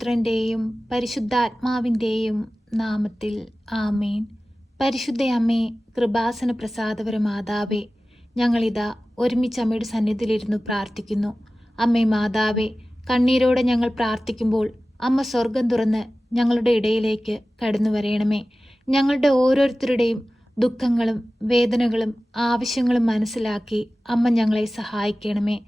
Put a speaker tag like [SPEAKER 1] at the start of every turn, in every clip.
[SPEAKER 1] പുത്രന്റെയും പരിശുദ്ധാത്മാവിന്റെയും നാമത്തിൽ ആമേൻ. പരിശുദ്ധ അമ്മേ കൃപാസന പ്രസാദപര മാതാവേ ഞങ്ങളിതാ ഒരുമിച്ച് അമ്മയുടെ സന്നിധിയിലിരുന്നു പ്രാർത്ഥിക്കുന്നു. അമ്മേ മാതാവേ കണ്ണീരോടെ ഞങ്ങൾ പ്രാർത്ഥിക്കുമ്പോൾ അമ്മ സ്വർഗം തുറന്ന് ഞങ്ങളുടെ ഇടയിലേക്ക് കടന്നു വരയണമേ ഞങ്ങളുടെ ഓരോരുത്തരുടെയും ദുഃഖങ്ങളും വേദനകളും ആവശ്യങ്ങളും മനസ്സിലാക്കി അമ്മ ഞങ്ങളെ സഹായിക്കണമേ.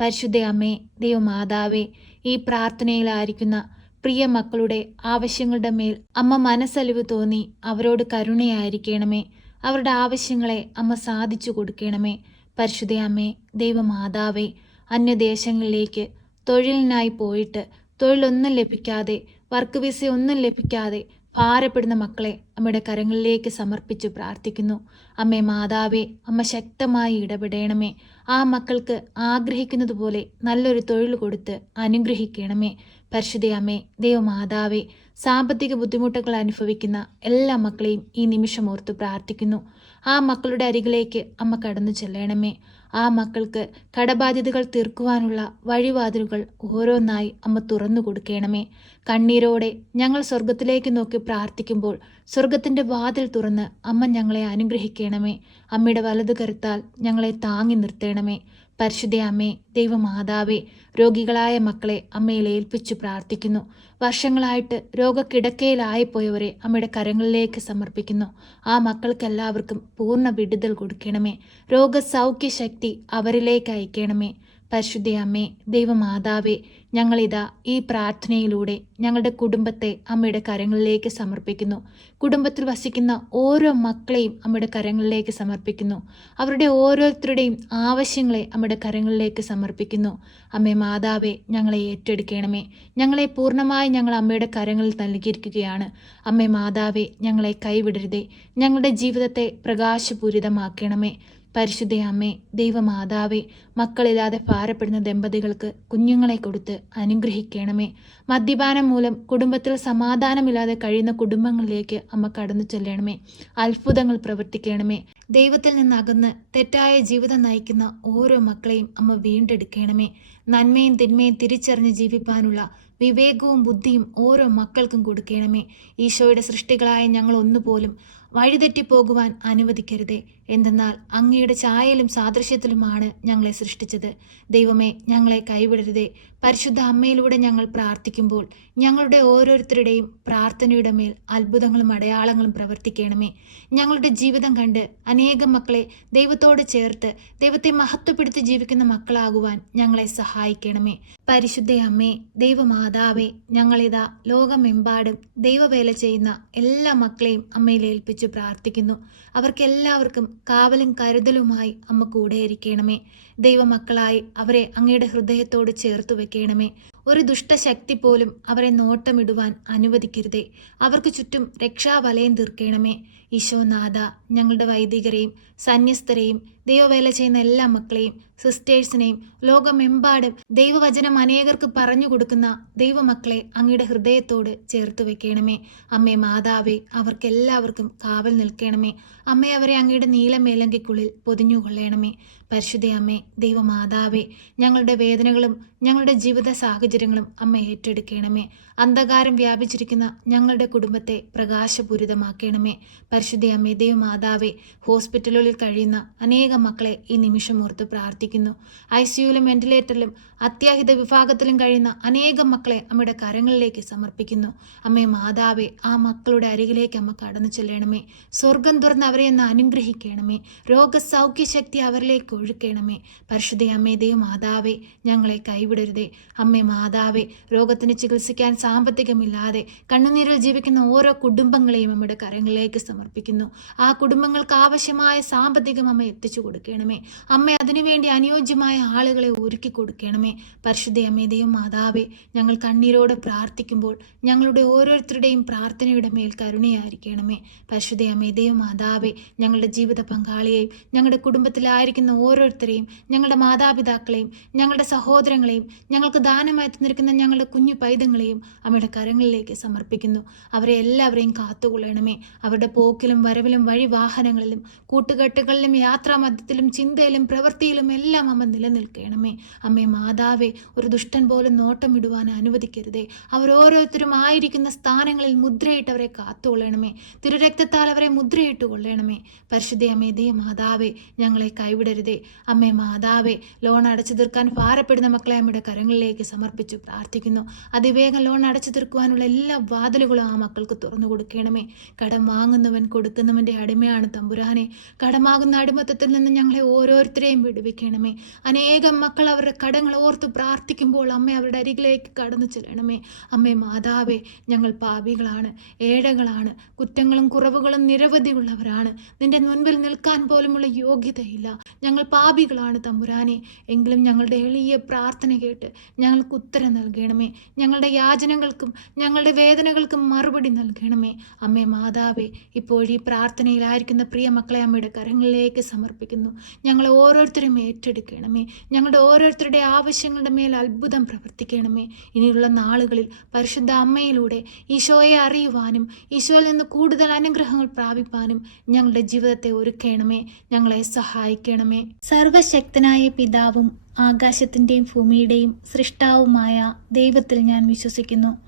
[SPEAKER 1] പരിശുദ്ധ അമ്മേ ദൈവമാതാവേ ഈ പ്രാർത്ഥനയിലായിരിക്കുന്ന പ്രിയ മക്കളുടെ ആവശ്യങ്ങളുടെ മേൽ അമ്മ മനസ്സലിവ് തോന്നി അവരോട് കരുണയായിരിക്കണമേ. അവരുടെ ആവശ്യങ്ങളെ അമ്മ സാധിച്ചു കൊടുക്കണമേ. പരിശുദ്ധയമ്മേ ദൈവമാതാവേ അന്യദേശങ്ങളിലേക്ക് തൊഴിലിനായി പോയിട്ട് തൊഴിലൊന്നും ലഭിക്കാതെ വർക്ക് വിസ ഒന്നും ലഭിക്കാതെ ഭാരപ്പെടുന്ന മക്കളെ അമ്മയുടെ കരങ്ങളിലേക്ക് സമർപ്പിച്ച് പ്രാർത്ഥിക്കുന്നു. അമ്മേ മാതാവേ അമ്മ ശക്തമായി ഇടപെടണമേ. ആ മക്കൾക്ക് ആഗ്രഹിക്കുന്നതുപോലെ നല്ലൊരു തൊഴിൽ കൊടുത്ത് അനുഗ്രഹിക്കണമേ. പരിശുദ്ധ അമ്മേ ദൈവമാതാവേ സാമ്പത്തിക ബുദ്ധിമുട്ടുകൾ അനുഭവിക്കുന്ന എല്ലാ മക്കളെയും ഈ നിമിഷം ഓർത്ത് പ്രാർത്ഥിക്കുന്നു. ആ മക്കളുടെ അരികിലേക്ക് അമ്മ കടന്നു ചെല്ലണമേ. ആ മക്കൾക്ക് കടബാധ്യതകൾ തീർക്കുവാനുള്ള വഴിവാതിലുകൾ ഓരോന്നായി അമ്മ തുറന്നു കൊടുക്കണമേ. കണ്ണീരോടെ ഞങ്ങൾ സ്വർഗത്തിലേക്ക് നോക്കി പ്രാർത്ഥിക്കുമ്പോൾ സ്വർഗത്തിന്റെ വാതിൽ തുറന്ന് അമ്മ ഞങ്ങളെ അനുഗ്രഹിക്കണമേ. അമ്മയുടെ വലതു കരുത്താൽ ഞങ്ങളെ താങ്ങി നിർത്തണമേ. പരിശുദ്ധ അമ്മേ ദൈവമാതാവേ രോഗികളായ മക്കളെ അമ്മയിൽ ഏൽപ്പിച്ചു പ്രാർത്ഥിക്കുന്നു. വർഷങ്ങളായിട്ട് രോഗക്കിടക്കയിലായിപ്പോയവരെ അമ്മയുടെ കരങ്ങളിലേക്ക് സമർപ്പിക്കുന്നു. ആ മക്കൾക്കെല്ലാവർക്കും പൂർണ വിടുതൽ കൊടുക്കണമേ. രോഗസൗഖ്യ ശക്തി അവരിലേക്ക് അയക്കണമേ. പരിശുദ്ധ അമ്മേ ദൈവമാതാവേ ഞങ്ങളിതാ ഈ പ്രാർത്ഥനയിലൂടെ ഞങ്ങളുടെ കുടുംബത്തെ അമ്മയുടെ കരങ്ങളിലേക്ക് സമർപ്പിക്കുന്നു. കുടുംബത്തിൽ വസിക്കുന്ന ഓരോ മക്കളെയും അമ്മയുടെ കരങ്ങളിലേക്ക് സമർപ്പിക്കുന്നു. അവരുടെ ഓരോരുത്തരുടെയും ആവശ്യങ്ങളെ അമ്മയുടെ കരങ്ങളിലേക്ക് സമർപ്പിക്കുന്നു. അമ്മേ മാതാവേ ഞങ്ങളെ ഏറ്റെടുക്കണമേ. ഞങ്ങളെ പൂർണമായി ഞങ്ങൾ അമ്മയുടെ കരങ്ങളിൽ നൽകിയിരിക്കുകയാണ്. അമ്മേ മാതാവേ ഞങ്ങളെ കൈവിടരുതേ. ഞങ്ങളുടെ ജീവിതത്തെ പ്രകാശപൂരിതമാക്കണമേ. പരിശുദ്ധ അമ്മേ ദൈവമാതാവേ മക്കളില്ലാതെ ഭാരപ്പെടുന്ന ദമ്പതികൾക്ക് കുഞ്ഞുങ്ങളെ കൊടുത്ത് അനുഗ്രഹിക്കണമേ. മദ്യപാനം മൂലം കുടുംബത്തിൽ സമാധാനമില്ലാതെ കഴിയുന്ന കുടുംബങ്ങളിലേക്ക് അമ്മ കടന്നു ചെല്ലണമേ. അത്ഭുതങ്ങൾ പ്രവർത്തിക്കണമേ. ദൈവത്തിൽ നിന്നകന്ന് തെറ്റായ ജീവിതം നയിക്കുന്ന ഓരോ മക്കളെയും അമ്മ വീണ്ടെടുക്കണമേ. നന്മയും തിന്മയും തിരിച്ചറിഞ്ഞ് ജീവിപ്പാനുള്ള വിവേകവും ബുദ്ധിയും ഓരോ മക്കൾക്കും കൊടുക്കണമേ. ഈശോയുടെ സൃഷ്ടികളായ ഞങ്ങൾ ഒന്നുപോലും വഴിതെറ്റിപ്പോകുവാൻ അനുവദിക്കരുതേ. എന്തെന്നാൽ അങ്ങയുടെ ചായയിലും സാദൃശ്യത്തിലുമാണ് ഞങ്ങളെ സൃഷ്ടിച്ചത്. ദൈവമേ ഞങ്ങളെ കൈവിടരുതേ. പരിശുദ്ധ അമ്മയിലൂടെ ഞങ്ങൾ പ്രാർത്ഥിക്കുമ്പോൾ ഞങ്ങളുടെ ഓരോരുത്തരുടെയും പ്രാർത്ഥനയുടെ മേൽ അത്ഭുതങ്ങളും അടയാളങ്ങളും പ്രവർത്തിക്കണമേ. ഞങ്ങളുടെ ജീവിതം കണ്ട് അനേകം മക്കളെ ദൈവത്തോട് ചേർത്ത് ദൈവത്തെ മഹത്വപ്പെടുത്തി ജീവിക്കുന്ന മക്കളാകുവാൻ ഞങ്ങളെ സഹായിക്കണമേ. പരിശുദ്ധ അമ്മേ ദൈവമാതാവേ ഞങ്ങളിതാ ലോകമെമ്പാടും ദൈവവേല ചെയ്യുന്ന എല്ലാ മക്കളെയും അമ്മയിൽ ഏൽപ്പിച്ചു. പ്രാർത്ഥിക്കുന്നു. അവർക്കെല്ലാവർക്കും കാവലും കരുതലുമായി അമ്മ കൂടെയിരിക്കണമേ. ദൈവമക്കളായി അവരെ അങ്ങയുടെ ഹൃദയത്തോട് ചേർത്ത് വെക്കണമേ. ഒരു ദുഷ്ടശക്തി പോലും അവരെ നോട്ടമിടുവാൻ അനുവദിക്കരുതേ. അവർക്ക് ചുറ്റും രക്ഷാവലയം തീർക്കണമേ. ഈശോനാഥ ഞങ്ങളുടെ വൈദികരെയും സന്യസ്തരെയും ദൈവവേല ചെയ്യുന്ന എല്ലാ മക്കളെയും സിസ്റ്റേഴ്സിനെയും ലോകമെമ്പാടും ദൈവവചനം അനേകർക്ക് പറഞ്ഞു കൊടുക്കുന്ന ദൈവമക്കളെ അങ്ങയുടെ ഹൃദയത്തോട് ചേർത്ത് വെക്കണമേ. അമ്മേ മാതാവേ അവർക്കെല്ലാവർക്കും കാവൽ നിൽക്കണമേ. അമ്മേ അവരെ അങ്ങയുടെ നീലമേലങ്കിക്കുള്ളിൽ പൊതിഞ്ഞുകൊള്ളണമേ. പരിശുദ്ധ അമ്മേ ദൈവമാതാവേ ഞങ്ങളുടെ വേദനകളും ഞങ്ങളുടെ ജീവിത സാഹചര്യങ്ങളും അമ്മ ഏറ്റെടുക്കണമേ. അന്ധകാരം വ്യാപിച്ചിരിക്കുന്ന ഞങ്ങളുടെ കുടുംബത്തെ പ്രകാശപൂരിതമാക്കണമേ. പരിശുദ്ധയമ്മേ ദൈവമാതാവേ ഹോസ്പിറ്റലുകളിൽ കഴിയുന്ന അനേകം മക്കളെ ഈ നിമിഷം ഓർത്ത് പ്രാർത്ഥിക്കുന്നു. ഐ സിയുലും വെന്റിലേറ്ററിലും അത്യാഹിത വിഭാഗത്തിലും കഴിയുന്ന അനേകം മക്കളെ അമ്മയുടെ കരങ്ങളിലേക്ക് സമർപ്പിക്കുന്നു. അമ്മേ മാതാവേ ആ മക്കളുടെ അരികിലേക്ക് അമ്മ കടന്നു ചെല്ലണമേ സ്വർഗം തുറന്ന് അവരെ ഒന്ന് അനുഗ്രഹിക്കണമേ. രോഗസൗഖ്യ ശക്തി അവരിലേക്ക് ഒഴുക്കണമേ. പരിശുദ്ധ അമ്മേ ദൈവ മാതാവേ ഞങ്ങളെ കൈവിടരുതേ. അമ്മേ മാതാവേ രോഗത്തിന് ചികിത്സിക്കാൻ സാമ്പത്തികമില്ലാതെ കണ്ണുനീരിൽ ജീവിക്കുന്ന ഓരോ കുടുംബങ്ങളെയും അമ്മയുടെ കരങ്ങളിലേക്ക് സമർപ്പിക്കുന്നു. ആ കുടുംബങ്ങൾക്ക് ആവശ്യമായ സാമ്പത്തികം അമ്മ എത്തിച്ചു കൊടുക്കണമേ. അമ്മ അതിനുവേണ്ടി അനുയോജ്യമായ ആളുകളെ ഒരുക്കി കൊടുക്കണമേ. പരിശുദ്ധ അമ്മേ ദൈവം മാതാവേ ഞങ്ങൾ കണ്ണീരോട് പ്രാർത്ഥിക്കുമ്പോൾ ഞങ്ങളുടെ ഓരോരുത്തരുടെയും പ്രാർത്ഥനയുടെ മേൽ കരുണയായിരിക്കണമേ. പരിശുദ്ധ അമ്മേ ദൈവം മാതാവേ ഞങ്ങളുടെ ജീവിത പങ്കാളിയെയും ഞങ്ങളുടെ കുടുംബത്തിലായിരിക്കുന്ന ഓരോരുത്തരെയും ഞങ്ങളുടെ മാതാപിതാക്കളെയും ഞങ്ങളുടെ സഹോദരങ്ങളെയും ഞങ്ങൾക്ക് ദാനമായി തന്നിരിക്കുന്ന ഞങ്ങളുടെ കുഞ്ഞു പൈതങ്ങളെയും അമ്മയുടെ കരങ്ങളിലേക്ക് സമർപ്പിക്കുന്നു. അവരെ എല്ലാവരെയും കാത്തുകൊള്ളണമേ. അവരുടെ പോക്കിലും വരവിലും വഴി വാഹനങ്ങളിലും കൂട്ടുകെട്ടുകളിലും യാത്രാമധ്യത്തിലും ചിന്തയിലും പ്രവൃത്തിയിലും എല്ലാം അമ്മ നിലനിൽക്കണമേ. അമ്മേ മാതാവേ ഒരു ദുഷ്ടൻ പോലും നോട്ടം ഇടുവാൻ അനുവദിക്കരുതേ. അവർ ഓരോരുത്തരും ആയിരിക്കുന്ന സ്ഥാനങ്ങളിൽ മുദ്രയിട്ട് അവരെ കാത്തുകൊള്ളണമേ. തിരുരക്തത്താൽ അവരെ മുദ്രയിട്ട് കൊള്ളണമേ പരിശുദ്ധ ദേ മാതാവേ ഞങ്ങളെ കൈവിടരുതേ. അമ്മേ മാതാവേ ലോൺ അടച്ചു തീർക്കാൻ ഭാരപ്പെടുന്ന മക്കളെ അമ്മയുടെ കരങ്ങളിലേക്ക് സമർപ്പിച്ചു പ്രാർത്ഥിക്കുന്നു. അതിവേഗം ലോൺ അടച്ചു തീർക്കുവാനുള്ള എല്ലാ വാതിലുകളും ആ മക്കൾക്ക് തുറന്നു കൊടുക്കണമേ. കടം വാങ്ങുന്നവൻ കൊടുക്കുന്നവന്റെ അടിമയാണ് തമ്പുരാനെ. കടമാകുന്ന അടിമത്തത്തിൽ നിന്ന് ഞങ്ങളെ ഓരോരുത്തരെയും വിടുവിക്കണമേ. അനേകം മക്കൾ അവരുടെ കടങ്ങൾ ഓർത്ത് പ്രാർത്ഥിക്കുമ്പോൾ അമ്മ അവരുടെ അരികിലേക്ക് കടന്നു ചെല്ലണമേ. അമ്മേ മാതാവേ ഞങ്ങൾ പാപികളാണ് ഏഴകളാണ് കുറ്റങ്ങളും കുറവുകളും നിരവധി ഉള്ളവരാണ് നിന്റെ മുൻപിൽ നിൽക്കാൻ പോലുമുള്ള യോഗ്യതയില്ല. ഞങ്ങൾ പാപികളാണ് തമ്പുരാനെ. എങ്കിലും ഞങ്ങളുടെ എളിയ പ്രാർത്ഥന കേട്ട് ഞങ്ങൾക്ക് ഉത്തരം നൽകണമേ. ഞങ്ങളുടെ യാചനകൾക്കും ഞങ്ങളുടെ വേദനകൾക്കും മറുപടി നൽകണമേ. അമ്മേ മാതാവേ ഇപ്പോഴീ പ്രാർത്ഥനയിലായിരിക്കുന്ന പ്രിയ മക്കളെ അമ്മയുടെ കരങ്ങളിലേക്ക് സമർപ്പിക്കുന്നു. ഞങ്ങളെ ഓരോരുത്തരും ഏറ്റെടുക്കണമേ. ഞങ്ങളുടെ ഓരോരുത്തരുടെ ആവശ്യങ്ങളുടെ മേൽ അത്ഭുതം പ്രവർത്തിക്കണമേ. ഇനിയുള്ള നാളുകളിൽ പരിശുദ്ധ അമ്മയിലൂടെ ഈശോയെ അറിയുവാനും ഈശോയിൽ നിന്ന് കൂടുതൽ അനുഗ്രഹങ്ങൾ പ്രാപിപ്പാനും ഞങ്ങളുടെ ജീവിതത്തെ ഒരുക്കണമേ. ഞങ്ങളെ സഹായിക്കണമേ. സർവശക്തനായ പിതാവും ആകാശത്തിന്റെയും ഭൂമിയുടെയും സൃഷ്ടാവുമായ ദൈവത്തിൽ ഞാൻ വിശ്വസിക്കുന്നു.